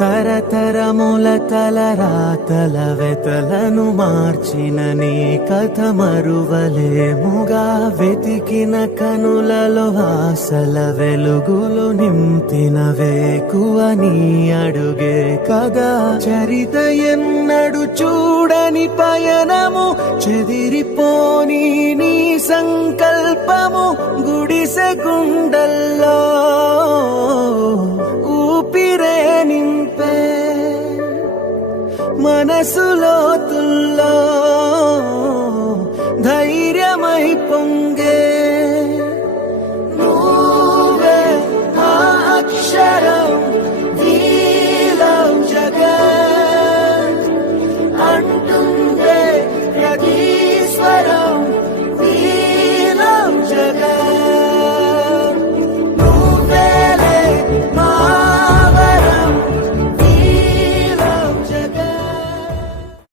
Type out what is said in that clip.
తరతరముల తలరాతల వెతలను మార్చిన నీ కథ మరువలేముగా. వెతికిన కనులలో ఆశల వెలుగులు నింపిన వేకువ నీ అడుగే కదా. చరిత ఎన్నడు చూడని పయనము, చెదిరిపోని నీ సంకల్పము. గుడిసె గుండల్లో ఊపిరే నింపే, మనసులోతుల్లో ధైర్యమై పొంగే. నువ్వే ఆ అక్షరం